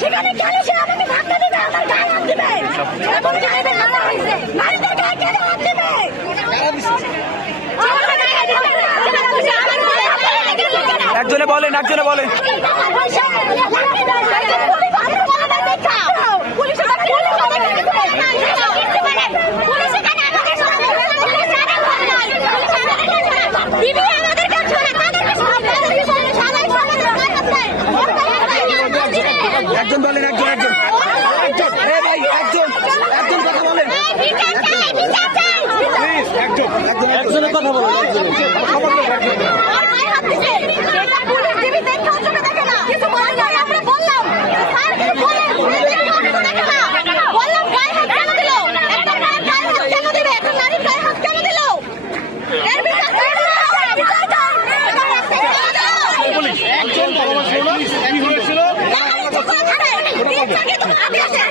সেখানে গেলে সে আমাকে ধাক্কা দিবে আমার গায়ে হাত দিবে এখন গায়ে মারা হয়েছে নারীদের গায়ে কেন হাত দিবে। একজনে বলেন একজনে বলেন একজন বলেন একজন একজন একজন ভাই একজন একজন কথা বলেন একজন একজন কথা বলেন সাথে আছে